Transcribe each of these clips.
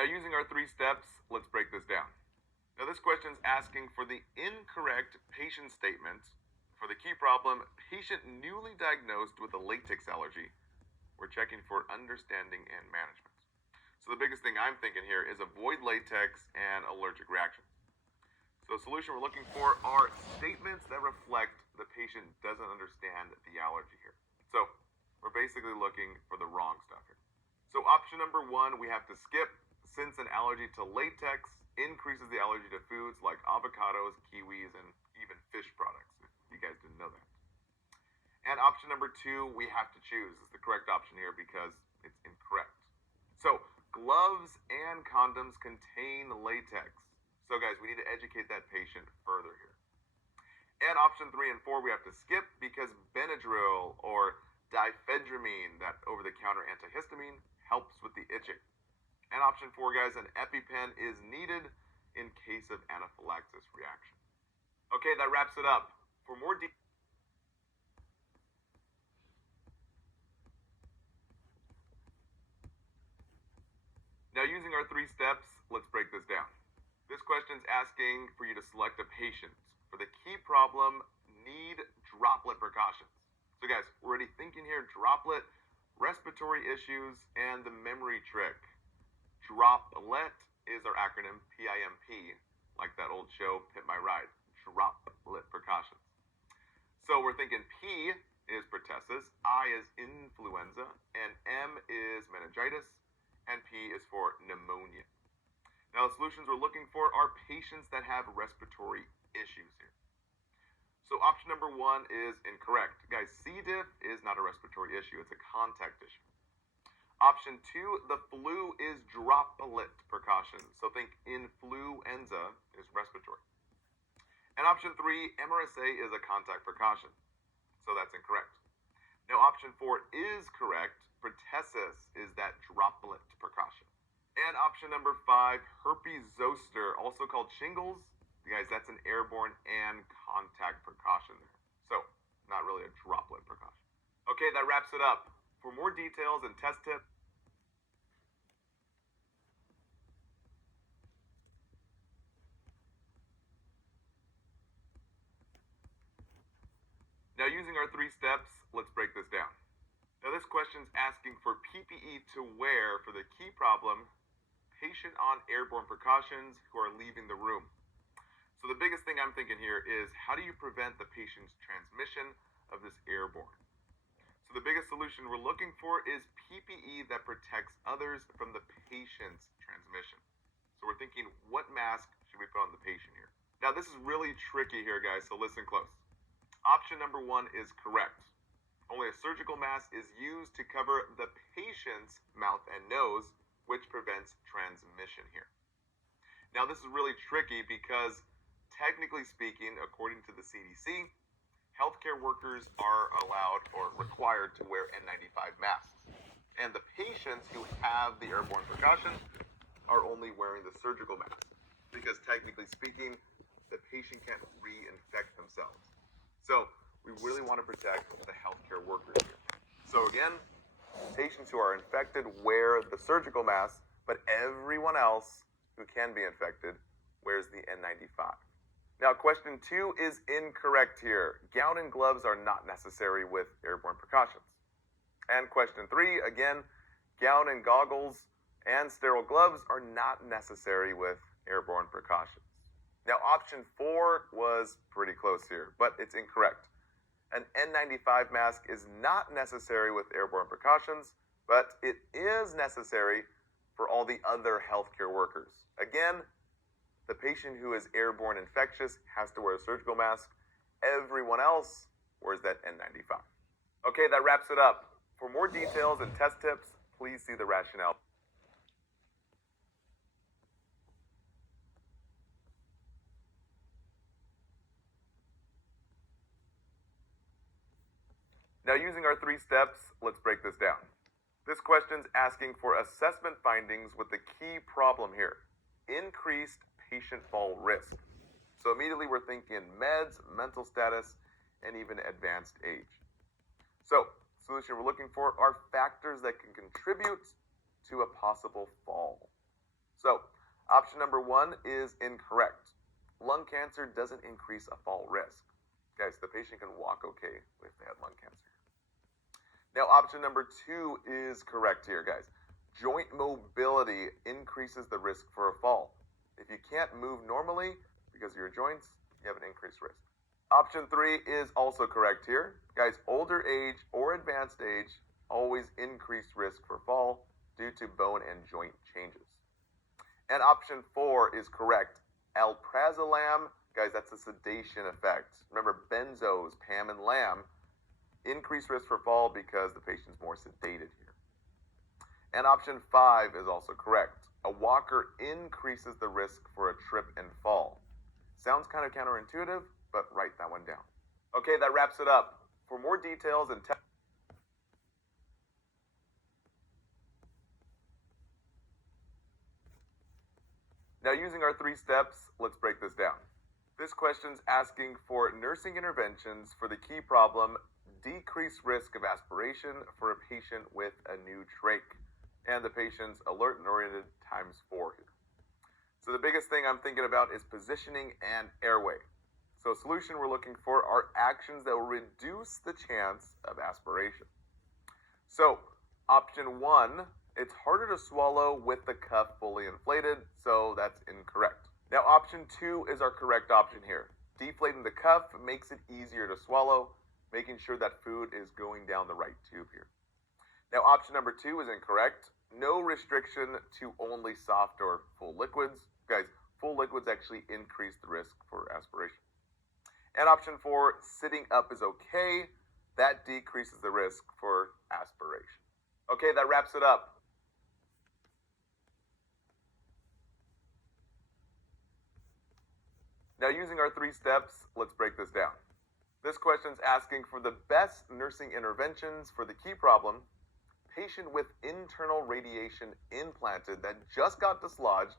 Now, using our 3 steps, let's break this down. Now, this question is asking for the incorrect patient statement for the key problem: patient newly diagnosed with a latex allergy. We're checking for understanding and management. So the biggest thing I'm thinking here is avoid latex and allergic reactions. So the solution we're looking for are statements that reflect the patient doesn't understand the allergy here. So we're basically looking for the wrong stuff here. So option number 1, we have to skip, since an allergy to latex increases the allergy to foods like avocados, kiwis, and even fish products, if you guys didn't know that. And option number 2, we have to choose. Is the correct option here because it's incorrect. So gloves and condoms contain latex. So guys, we need to educate that patient further here. And option 3 and 4 we have to skip because Benadryl or diphenhydramine, that over-the-counter antihistamine, helps with the itching. And option 4, guys, an EpiPen is needed in case of anaphylaxis reaction. Okay, that wraps it up. For more details. Now, using our 3 steps, let's break this down. This question is asking for you to select a patient. For the key problem, need droplet precautions. So guys, we're already thinking here: droplet, respiratory issues, and the memory trick. Droplet is our acronym, PIMP, like that old show, Pimp My Ride. Droplet precautions. So we're thinking P is pertussis, I is influenza, and M is meningitis, and P is for pneumonia. Now, the solutions we're looking for are patients that have respiratory issues here. So option number 1 is incorrect. Guys, C. diff is not a respiratory issue, it's a contact issue. Option 2, the flu is droplet precaution. So think influenza is respiratory. And option 3, MRSA is a contact precaution. So that's incorrect. Now, option 4 is correct. Pertussis is that droplet precaution. And option number 5, herpes zoster, also called shingles. Guys, that's an airborne and contact precaution there. So, not really a droplet precaution. Okay, that wraps it up. For more details and test tips, now using our 3 steps, let's break this down. Now this question is asking for PPE to wear for the key problem: patient on airborne precautions who are leaving the room. So the biggest thing I'm thinking here is, how do you prevent the patient's transmission of this airborne? So the biggest solution we're looking for is PPE that protects others from the patient's transmission. So we're thinking, what mask should we put on the patient here? Now this is really tricky here, guys, so listen close. Option number 1 is correct. Only a surgical mask is used to cover the patient's mouth and nose, which prevents transmission here. Now this is really tricky because, technically speaking, according to the CDC, healthcare workers are allowed or required to wear N95 masks. And the patients who have the airborne precaution are only wearing the surgical mask, because technically speaking, the patient can't reinfect themselves. So we really want to protect the healthcare workers here. So again, patients who are infected wear the surgical mask, but everyone else who can be infected wears the N95. Now, question 2 is incorrect here. Gown and gloves are not necessary with airborne precautions. And question 3, again, gown and goggles and sterile gloves are not necessary with airborne precautions. Now, option 4 was pretty close here, but it's incorrect. An N95 mask is not necessary with airborne precautions, but it is necessary for all the other healthcare workers. Again, the patient who is airborne infectious has to wear a surgical mask. Everyone else wears that N95. Okay, that wraps it up. For more details and test tips, please see the rationale. Now, using our 3 steps, let's break this down. This question's asking for assessment findings with the key problem here: increased patient fall risk. So immediately we're thinking meds, mental status, and even advanced age. So, solution we're looking for are factors that can contribute to a possible fall. So, option number 1 is incorrect. Lung cancer doesn't increase a fall risk. Guys, the patient can walk okay if they had lung cancer. Now, option number 2 is correct here, guys. Joint mobility increases the risk for a fall. If you can't move normally because of your joints, you have an increased risk. Option 3 is also correct here. Guys, older age or advanced age always increased risk for fall due to bone and joint changes. And option 4 is correct. Alprazolam, guys, that's a sedation effect. Remember, benzos, Pam and Lam, increased risk for fall because the patient's more sedated here. And option 5 is also correct. A walker increases the risk for a trip and fall. Sounds kind of counterintuitive, but write that one down. Okay, that wraps it up. For more details and now, using our 3 steps, let's break this down. This question's asking for nursing interventions for the key problem, decreased risk of aspiration for a patient with a new trach. And the patient's alert and oriented ×4 here. So the biggest thing I'm thinking about is positioning and airway. So solution we're looking for are actions that will reduce the chance of aspiration. So option 1, it's harder to swallow with the cuff fully inflated, so that's incorrect. Now option 2 is our correct option here. Deflating the cuff makes it easier to swallow, making sure that food is going down the right tube here. Now option number 2 is incorrect. No restriction to only soft or full liquids. Guys, full liquids actually increase the risk for aspiration. And option 4, sitting up is okay. That decreases the risk for aspiration. Okay, that wraps it up. Now, using our 3 steps, let's break this down. This question's asking for the best nursing interventions for the key problem, patient with internal radiation implanted that just got dislodged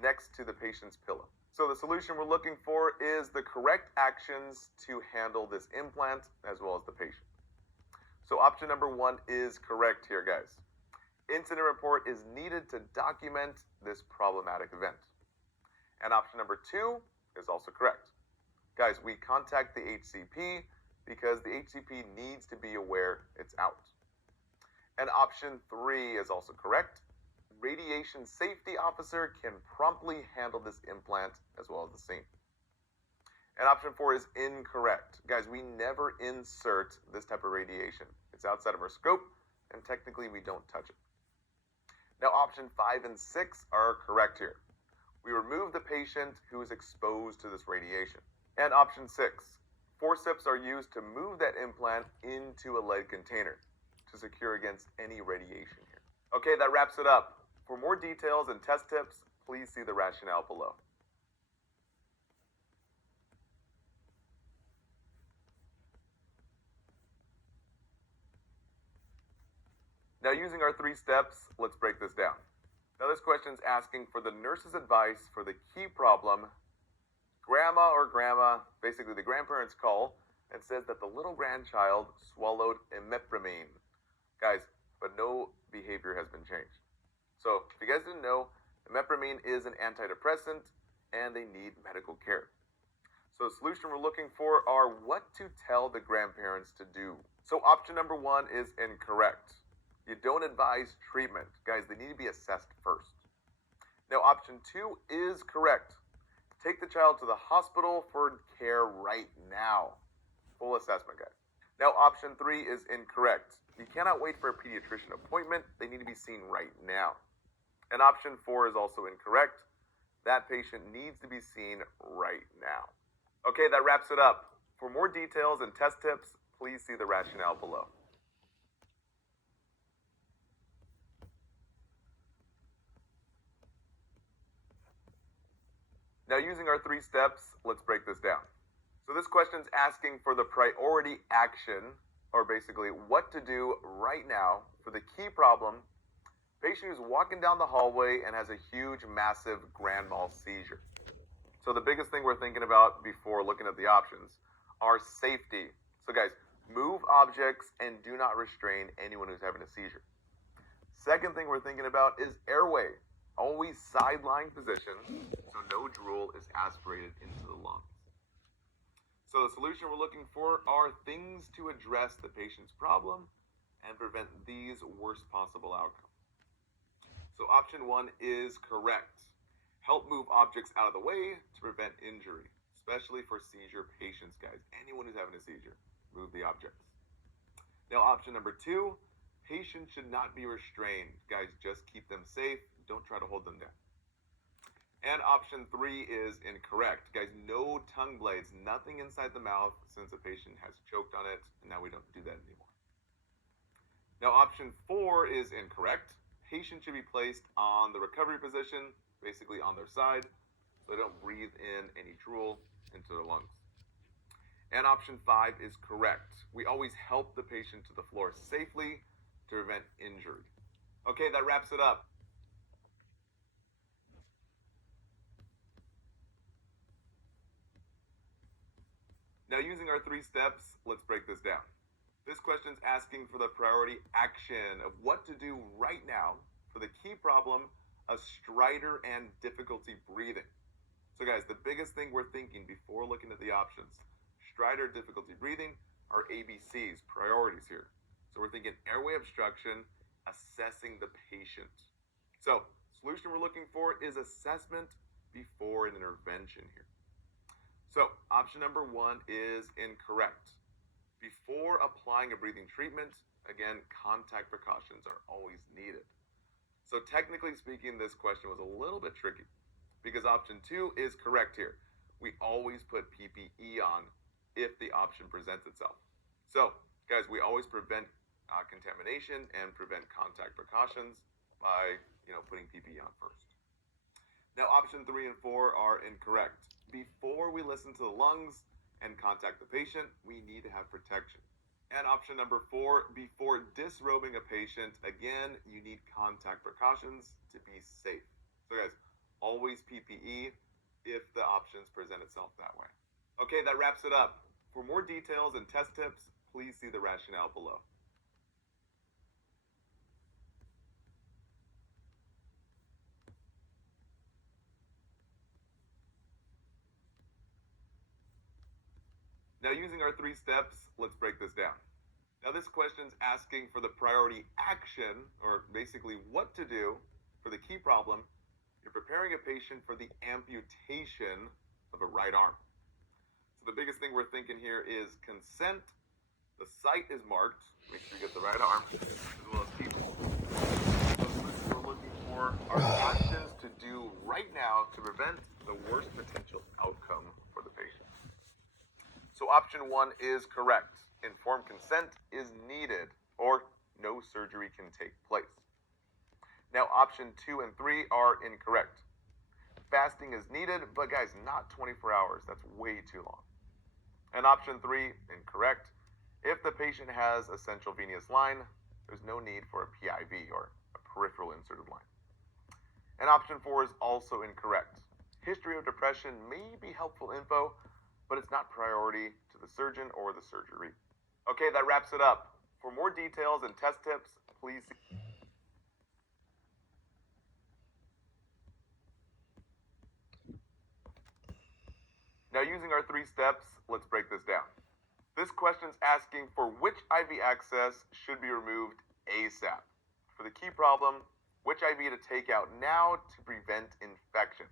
next to the patient's pillow. So the solution we're looking for is the correct actions to handle this implant as well as the patient. So option number 1 is correct here, guys. Incident report is needed to document this problematic event. And option number 2 is also correct. Guys, we contact the HCP because the HCP needs to be aware it's out. And option 3 is also correct. Radiation safety officer can promptly handle this implant as well as the scene. And option 4 is incorrect. Guys, we never insert this type of radiation. It's outside of our scope, and technically we don't touch it. Now option 5 and 6 are correct here. We remove the patient who is exposed to this radiation. And option 6, forceps are used to move that implant into a lead container to secure against any radiation here. Okay, that wraps it up. For more details and test tips, please see the rationale below. Now, using our 3 steps, let's break this down. Now, this question's asking for the nurse's advice for the key problem. Grandma or grandma, basically the grandparents, call and says that the little grandchild swallowed imipramine. Guys, but no behavior has been changed. So, if you guys didn't know, imipramine is an antidepressant and they need medical care. So, the solution we're looking for are what to tell the grandparents to do. So, option number 1 is incorrect. You don't advise treatment. Guys, they need to be assessed first. Now, option 2 is correct. Take the child to the hospital for care right now. Full assessment, guys. Now, option 3 is incorrect. You cannot wait for a pediatrician appointment. They need to be seen right now. And option 4 is also incorrect. That patient needs to be seen right now. Okay, that wraps it up. For more details and test tips, please see the rationale below. Now, using our 3 steps, let's break this down. So this question's asking for the priority action, or basically what to do right now for the key problem, patient who's walking down the hallway and has a huge, massive grand mal seizure. So the biggest thing we're thinking about before looking at the options are safety. So guys, move objects and do not restrain anyone who's having a seizure. Second thing we're thinking about is airway. Always sideline position, so no drool is aspirated into the lungs. So the solution we're looking for are things to address the patient's problem and prevent these worst possible outcomes. So option 1 is correct. Help move objects out of the way to prevent injury, especially for seizure patients, guys. Anyone who's having a seizure, move the objects. Now option number 2, patients should not be restrained. Guys, just keep them safe. Don't try to hold them down. And option 3 is incorrect. Guys, no tongue blades, nothing inside the mouth since a patient has choked on it, and now we don't do that anymore. Now option 4 is incorrect. Patient should be placed on the recovery position, basically on their side, so they don't breathe in any drool into their lungs. And option 5 is correct. We always help the patient to the floor safely to prevent injury. Okay, that wraps it up. Now, using our 3 steps, let's break this down. This question's asking for the priority action of what to do right now for the key problem of stridor and difficulty breathing. So guys, the biggest thing we're thinking before looking at the options, stridor, difficulty breathing, are ABCs, priorities here. So we're thinking airway obstruction, assessing the patient. So, solution we're looking for is assessment before an intervention here. So, option number 1 is incorrect. Before applying a breathing treatment, again, contact precautions are always needed. So technically speaking, this question was a little bit tricky because option 2 is correct here. We always put PPE on if the option presents itself. So, guys, we always prevent contamination and prevent contact precautions by, putting PPE on first. Now, option 3 and 4 are incorrect. Before we listen to the lungs and contact the patient, we need to have protection. And option number 4, before disrobing a patient, again, you need contact precautions to be safe. So guys, always PPE if the options present itself that way. Okay, that wraps it up. For more details and test tips, please see the rationale below. Now, using our 3 steps, let's break this down. Now, this question's asking for the priority action, or basically what to do for the key problem. You're preparing a patient for the amputation of a right arm. So the biggest thing we're thinking here is consent. The site is marked. Make sure you get the right arm, as well as people. So what we're looking for are actions to do right now to prevent the worst potential outcome for the patient. So option 1 is correct. Informed consent is needed, or no surgery can take place. Now, option 2 and 3 are incorrect. Fasting is needed, but guys, not 24 hours. That's way too long. And option 3, incorrect. If the patient has a central venous line, there's no need for a PIV, or a peripheral inserted line. And option 4 is also incorrect. History of depression may be helpful info, but it's not priority to the surgeon or the surgery. Okay, that wraps it up. For more details and test tips, please see. Now, using our 3 steps, let's break this down. This question's asking for which IV access should be removed ASAP. For the key problem, which IV to take out now to prevent infection.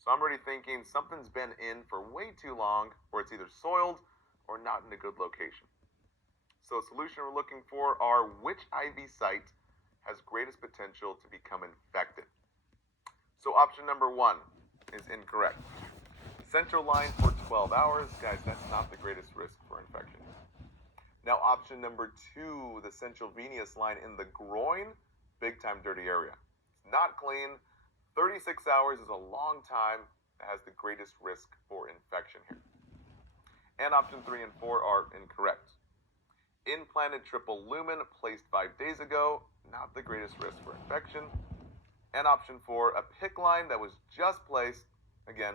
So I'm already thinking something's been in for way too long, or it's either soiled or not in a good location. So the solution we're looking for are which IV site has greatest potential to become infected. So option number 1 is incorrect. Central line for 12 hours, guys, that's not the greatest risk for infection. Now option number 2, the central venous line in the groin, big time dirty area. It's not clean. 36 hours is a long time that has the greatest risk for infection here. And option 3 and 4 are incorrect. Implanted triple lumen placed 5 days ago, not the greatest risk for infection. And option 4, a PICC line that was just placed, again,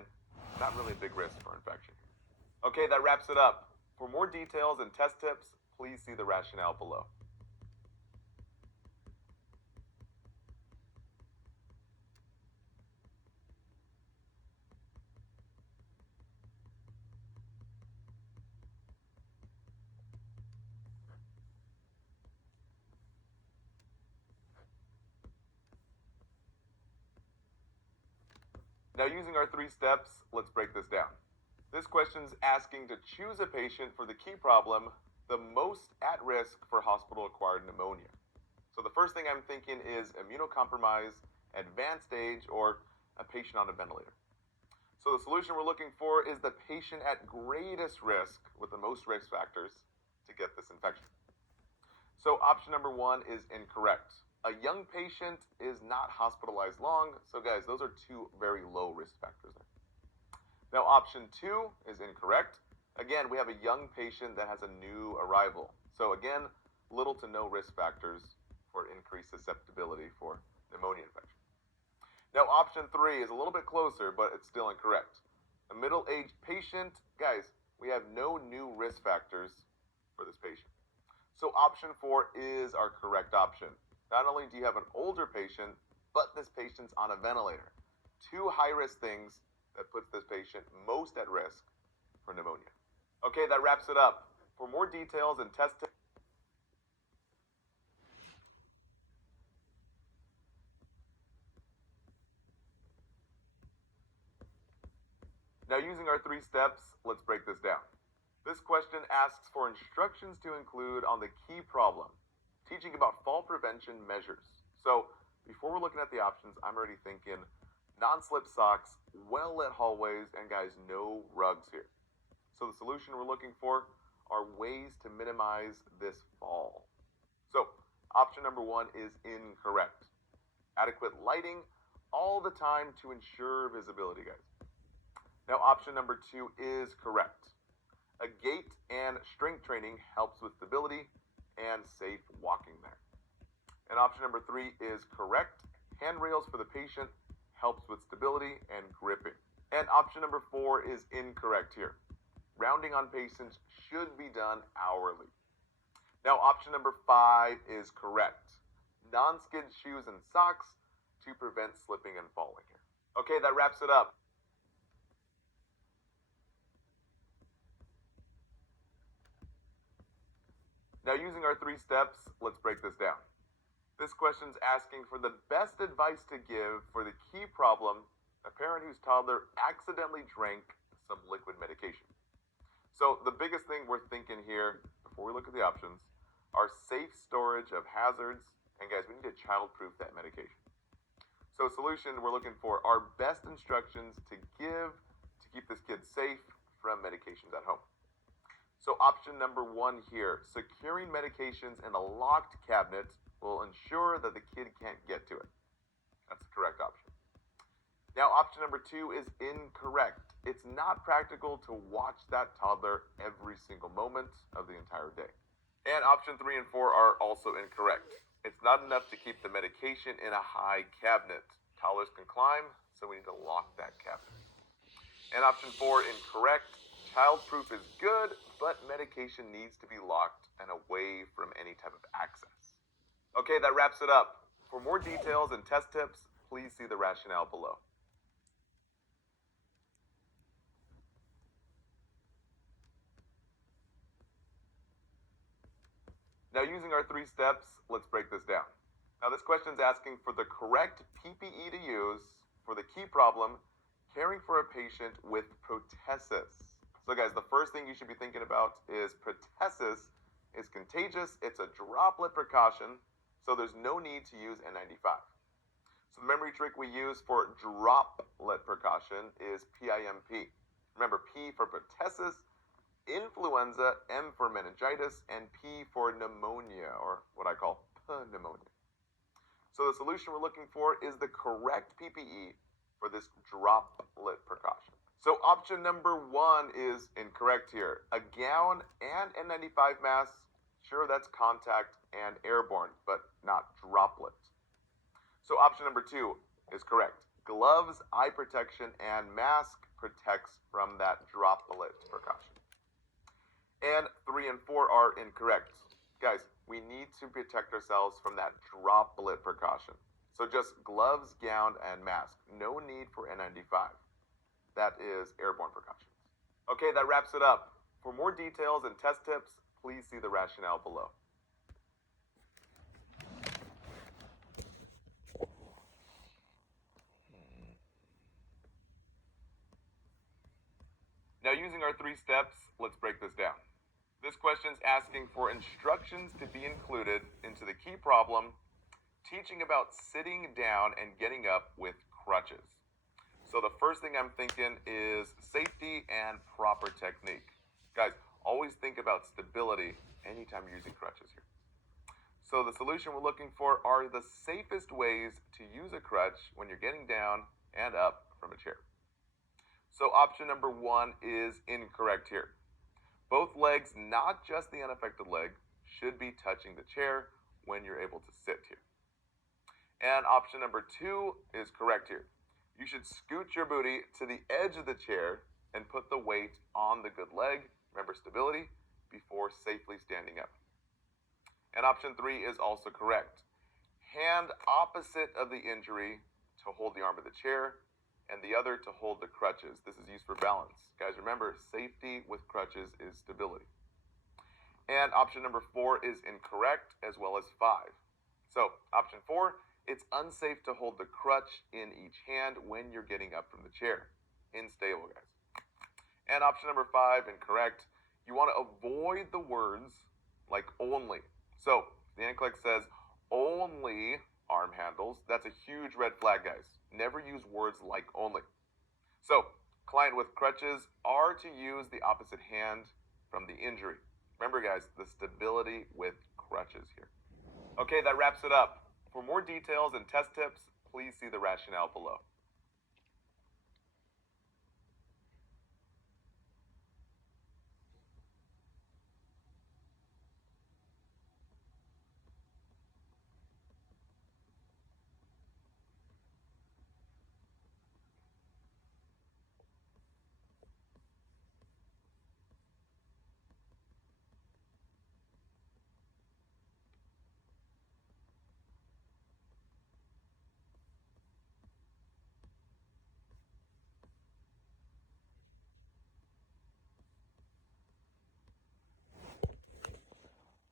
not really a big risk for infection. Okay, that wraps it up. For more details and test tips, please see the rationale below. Now, using our 3 steps, let's break this down. This question's asking to choose a patient for the key problem, the most at risk for hospital-acquired pneumonia. So the first thing I'm thinking is immunocompromised, advanced stage, or a patient on a ventilator. So the solution we're looking for is the patient at greatest risk with the most risk factors to get this infection. So option number 1 is incorrect. A young patient is not hospitalized long, so guys, those are 2 very low risk factors there. Now option 2 is incorrect. Again, we have a young patient that has a new arrival. So again, little to no risk factors for increased susceptibility for pneumonia infection. Now option 3 is a little bit closer, but it's still incorrect. A middle-aged patient, guys, we have no new risk factors for this patient. So option 4 is our correct option. Not only do you have an older patient, but this patient's on a ventilator. 2 high-risk things that puts this patient most at risk for pneumonia. Okay, that wraps it up. For more details and test tips, now using our 3 steps, let's break this down. This question asks for instructions to include on the key problem, teaching about fall prevention measures. So before we're looking at the options, I'm already thinking non-slip socks, well-lit hallways, and guys, no rugs here. So the solution we're looking for are ways to minimize this fall. So option number 1 is incorrect. Adequate lighting all the time to ensure visibility, guys. Now option number 2 is correct. A gait and strength training helps with stability and safe walking there. And option number 3 is correct. Handrails for the patient helps with stability and gripping. And option number 4 is incorrect here. Rounding on patients should be done hourly. Now option number 5 is correct. Non-skid shoes and socks to prevent slipping and falling here. Okay, that wraps it up. Now using our 3 steps, let's break this down. This question's asking for the best advice to give for the key problem, a parent whose toddler accidentally drank some liquid medication. So the biggest thing we're thinking here, before we look at the options, are safe storage of hazards, and guys, we need to child-proof that medication. So solution we're looking for are best instructions to give to keep this kid safe from medications at home. So option number 1 here, securing medications in a locked cabinet will ensure that the kid can't get to it. That's the correct option. Now option number 2 is incorrect. It's not practical to watch that toddler every single moment of the entire day. And option 3 and 4 are also incorrect. It's not enough to keep the medication in a high cabinet. Toddlers can climb, so we need to lock that cabinet. And option 4, incorrect. Child-proof is good, but medication needs to be locked and away from any type of access. Okay, that wraps it up. For more details and test tips, please see the rationale below. Now using our 3 steps, let's break this down. Now this question is asking for the correct PPE to use for the key problem, caring for a patient with pertussis. So guys, the first thing you should be thinking about is pertussis is contagious. It's a droplet precaution, so there's no need to use N95. So the memory trick we use for droplet precaution is PIMP. Remember, P for pertussis, influenza, M for meningitis, and P for pneumonia, or what I call pneumonia. So the solution we're looking for is the correct PPE for this droplet precaution. So option number 1 is incorrect here. A gown and N95 mask, sure, that's contact and airborne, but not droplet. So option number 2 is correct. Gloves, eye protection, and mask protects from that droplet precaution. And 3 and 4 are incorrect. Guys, we need to protect ourselves from that droplet precaution. So just gloves, gown, and mask. No need for N95. That is airborne precautions. Okay, that wraps it up. For more details and test tips, please see the rationale below. Now, using our 3 steps, let's break this down. This question is asking for instructions to be included into the key problem, teaching about sitting down and getting up with crutches. So the first thing I'm thinking is safety and proper technique. Guys, always think about stability anytime you're using crutches here. So the solution we're looking for are the safest ways to use a crutch when you're getting down and up from a chair. So option number 1 is incorrect here. Both legs, not just the unaffected leg, should be touching the chair when you're able to sit here. And option number 2 is correct here. You should scoot your booty to the edge of the chair and put the weight on the good leg, remember stability, before safely standing up. And option 3 is also correct. Hand opposite of the injury to hold the arm of the chair, and the other to hold the crutches. This is used for balance. Guys, remember, safety with crutches is stability. And option number 4 is incorrect, as well as 5. So, option 4, it's unsafe to hold the crutch in each hand when you're getting up from the chair. Unstable, guys. And option number 5, incorrect. You want to avoid the words like only. So, the NCLEX says only arm handles. That's a huge red flag, guys. Never use words like only. So, client with crutches are to use the opposite hand from the injury. Remember, guys, the stability with crutches here. Okay, that wraps it up. For more details and test tips, please see the rationale below.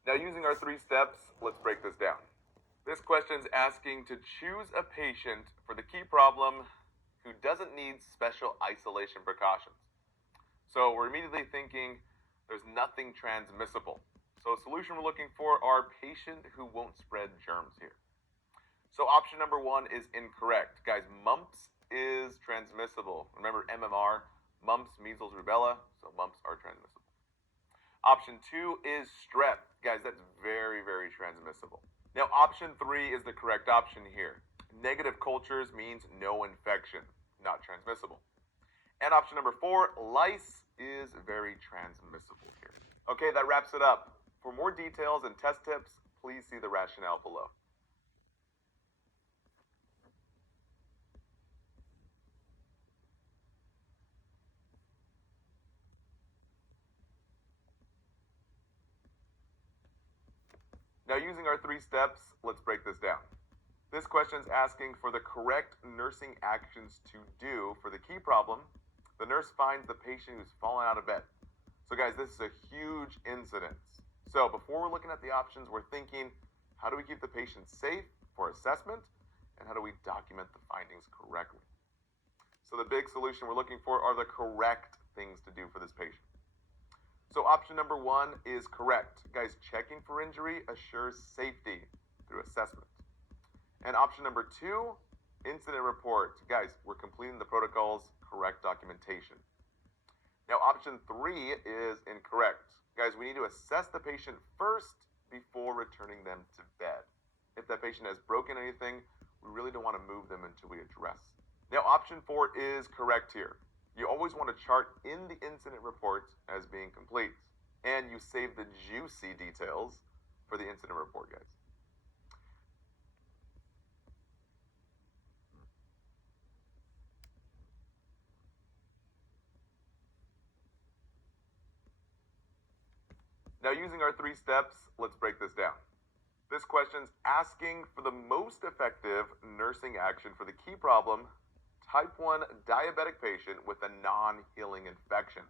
Now, using our 3 steps, let's break this down. This question is asking to choose a patient for the key problem who doesn't need special isolation precautions. So we're immediately thinking there's nothing transmissible. So a solution we're looking for are patient who won't spread germs here. So option number 1 is incorrect. Guys, mumps is transmissible. Remember MMR, mumps, measles, rubella, so mumps are transmissible. Option 2 is strep. Guys, that's very, very transmissible. Now, option 3 is the correct option here. Negative cultures means no infection, not transmissible. And option number 4, lice is very transmissible here. Okay, that wraps it up. For more details and test tips, please see the rationale below. Now, using our 3 steps, let's break this down. This question is asking for the correct nursing actions to do for the key problem. The nurse finds the patient who's fallen out of bed. So guys, this is a huge incident. So before we're looking at the options, we're thinking, how do we keep the patient safe for assessment? And how do we document the findings correctly? So the big solution we're looking for are the correct things to do for this patient. So option number 1 is correct. Guys, checking for injury assures safety through assessment. And option number 2, incident report. Guys, we're completing the protocol's correct documentation. Now, option 3 is incorrect. Guys, we need to assess the patient first before returning them to bed. If that patient has broken anything, we really don't want to move them until we address. Now, option 4 is correct here. You always want to chart in the incident report as being complete. And you save the juicy details for the incident report, guys. Now, using our 3 steps, let's break this down. This question's asking for the most effective nursing action for the key problem, type 1 diabetic patient with a non-healing infection.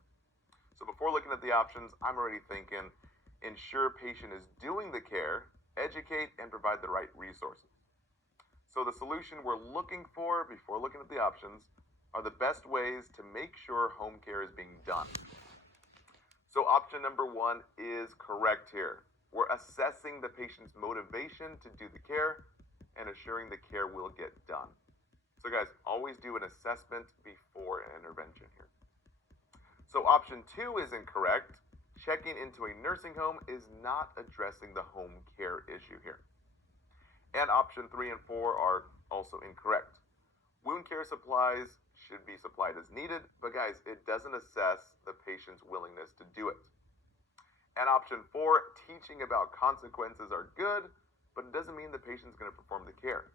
So before looking at the options, I'm already thinking, ensure patient is doing the care, educate, and provide the right resources. So the solution we're looking for before looking at the options are the best ways to make sure home care is being done? So option number 1 is correct here. We're assessing the patient's motivation to do the care and assuring the care will get done. So guys, always do an assessment before an intervention here. So option 2 is incorrect. Checking into a nursing home is not addressing the home care issue here. And option 3 and 4 are also incorrect. Wound care supplies should be supplied as needed, but guys, it doesn't assess the patient's willingness to do it. And option 4, teaching about consequences are good, but it doesn't mean the patient's going to perform the care.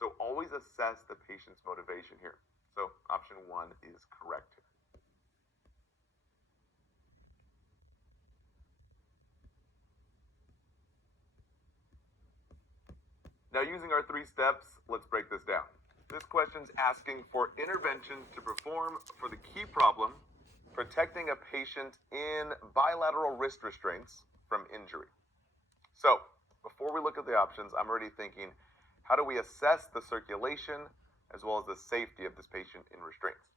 So always assess the patient's motivation here. So option 1 is correct here. Now using our 3 steps, let's break this down. This question's asking for interventions to perform for the key problem, protecting a patient in bilateral wrist restraints from injury. So, before we look at the options, I'm already thinking, how do we assess the circulation as well as the safety of this patient in restraints?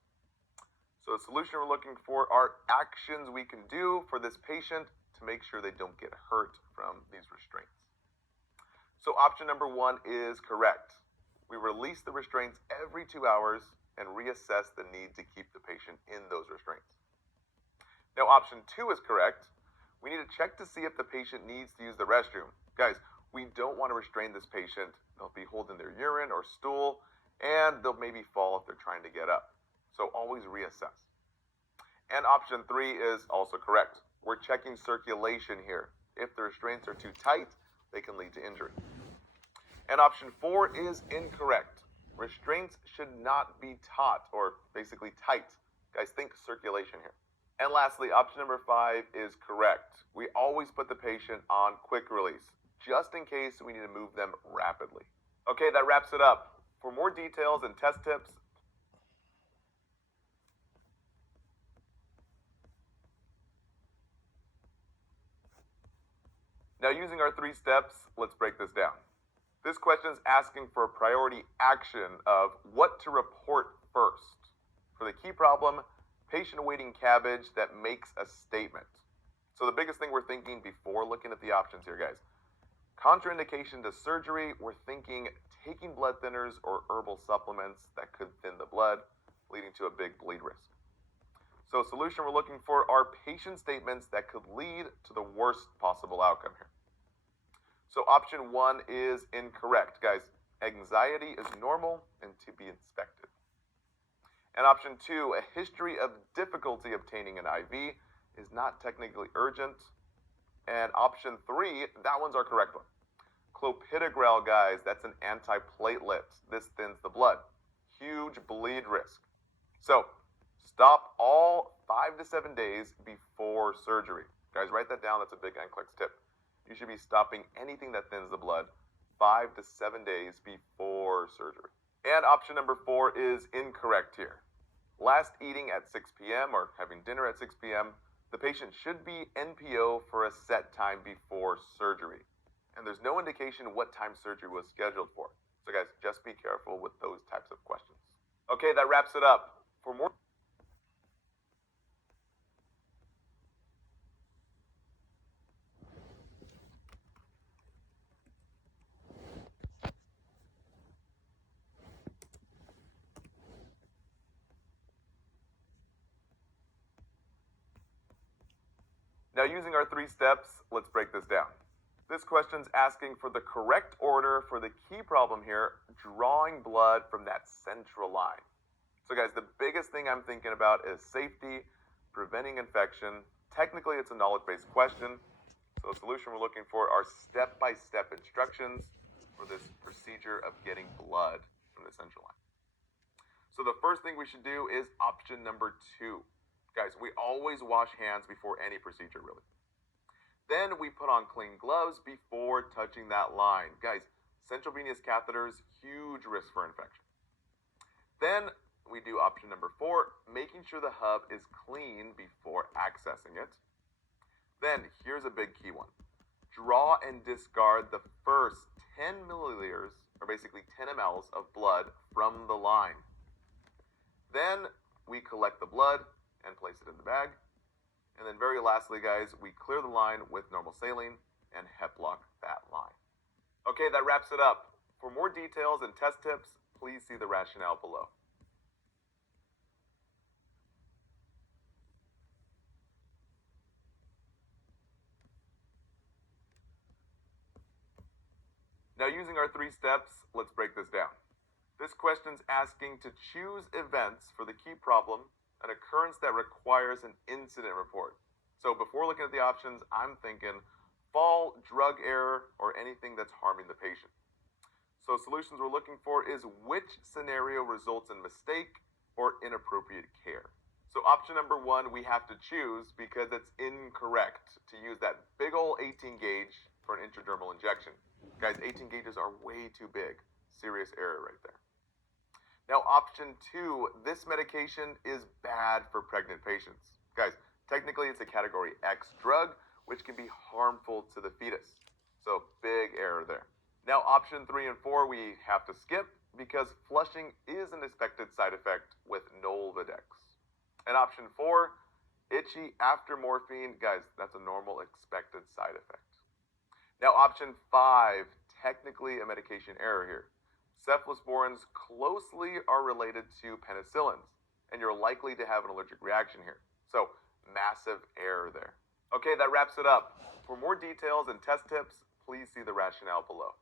So the solution we're looking for are actions we can do for this patient to make sure they don't get hurt from these restraints. So option number 1 is correct. We release the restraints every 2 hours and reassess the need to keep the patient in those restraints. Now option 2 is correct. We need to check to see if the patient needs to use the restroom. Guys, we don't want to restrain this patient. They'll be holding their urine or stool, and they'll maybe fall if they're trying to get up. So always reassess. And option 3 is also correct. We're checking circulation here. If the restraints are too tight, they can lead to injury. And option 4 is incorrect. Restraints should not be taut, or basically tight. Guys, think circulation here. And lastly, option number 5 is correct. We always put the patient on quick release, just in case we need to move them rapidly. Okay, that wraps it up. For more details and test tips, now using our 3 steps, let's break this down. This question is asking for a priority action of what to report first. For the key problem, patient awaiting CABG that makes a statement. So the biggest thing we're thinking before looking at the options here, guys. Contraindication to surgery, we're thinking taking blood thinners or herbal supplements that could thin the blood, leading to a big bleed risk. So solution we're looking for are patient statements that could lead to the worst possible outcome here. So option 1 is incorrect, guys. Anxiety is normal and to be inspected. And option 2, a history of difficulty obtaining an IV is not technically urgent. And option 3, that one's our correct one. Clopidogrel, guys, that's an antiplatelet. This thins the blood. Huge bleed risk. So stop all 5 to 7 days before surgery. Guys, write that down. That's a big NCLEX tip. You should be stopping anything that thins the blood 5 to 7 days before surgery. And option number 4 is incorrect here. Last eating at 6 p.m. or having dinner at 6 p.m., the patient should be NPO for a set time before surgery. And there's no indication what time surgery was scheduled for. So guys, just be careful with those types of questions. Okay, that wraps it up. For more Now using our 3 steps, let's break this down. This question's asking for the correct order for the key problem here, drawing blood from that central line. So guys, the biggest thing I'm thinking about is safety, preventing infection. Technically, it's a knowledge-based question. So the solution we're looking for are step-by-step instructions for this procedure of getting blood from the central line. So the first thing we should do is option number 2. Guys, we always wash hands before any procedure, really. Then we put on clean gloves before touching that line. Guys, central venous catheters, huge risk for infection. Then we do option number 4, making sure the hub is clean before accessing it. Then here's a big key one. Draw and discard the first 10 milliliters, or basically 10 mLs of blood from the line. Then we collect the blood and place it in the bag. And then very lastly, guys, we clear the line with normal saline and Heplock that line. Okay, that wraps it up. For more details and test tips, please see the rationale below. Now, using our 3 steps, let's break this down. This question's asking to choose events for the key problem, an occurrence that requires an incident report. So before looking at the options, I'm thinking fall, drug error, or anything that's harming the patient. So solutions we're looking for is which scenario results in mistake or inappropriate care. So option number 1 we have to choose because it's incorrect to use that big ol' 18 gauge for an intradermal injection. Guys, 18 gauges are way too big. Serious error right there. Now, option 2, this medication is bad for pregnant patients. Guys, technically it's a category X drug, which can be harmful to the fetus. So, big error there. Now, option 3 and 4 we have to skip because flushing is an expected side effect with Nolvadex. And option 4, itchy after morphine, guys, that's a normal expected side effect. Now, option 5, technically a medication error here. Cephalosporins closely are related to penicillins, and you're likely to have an allergic reaction here. So, massive error there. Okay, that wraps it up. For more details and test tips, please see the rationale below.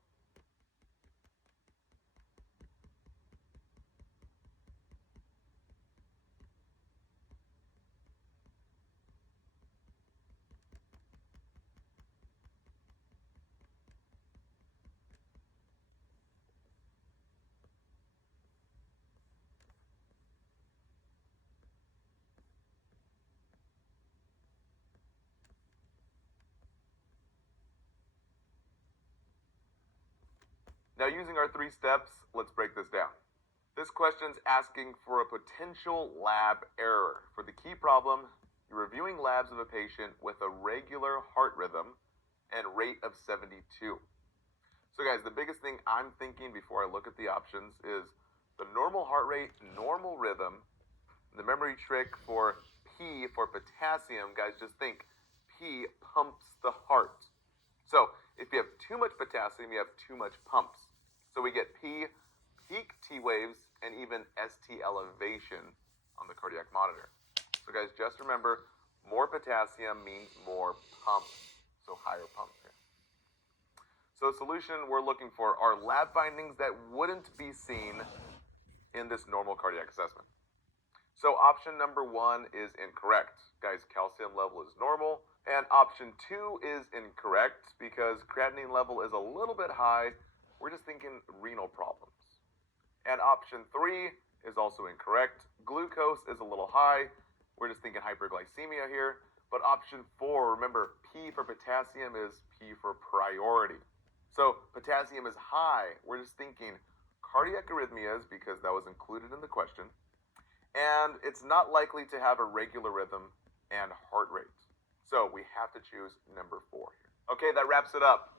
Now, using our 3 steps, let's break this down. This question's asking for a potential lab error. For the key problem, you're reviewing labs of a patient with a regular heart rhythm and rate of 72. So guys, the biggest thing I'm thinking before I look at the options is the normal heart rate, normal rhythm. The memory trick for P for potassium, guys, just think P pumps the heart. So if you have too much potassium, you have too much pumps. So we get P, peak T waves, and even ST elevation on the cardiac monitor. So guys, just remember, more potassium means more pumps. So higher pumps here. So the solution we're looking for are lab findings that wouldn't be seen in this normal cardiac assessment. So option number 1 is incorrect. Guys, calcium level is normal. And option 2 is incorrect because creatinine level is a little bit high. We're just thinking renal problems. And option 3 is also incorrect. Glucose is a little high. We're just thinking hyperglycemia here. But option 4, remember, P for potassium is P for priority. So potassium is high. We're just thinking cardiac arrhythmias because that was included in the question. And it's not likely to have a regular rhythm and heart rate. So we have to choose number 4 here. Okay, that wraps it up.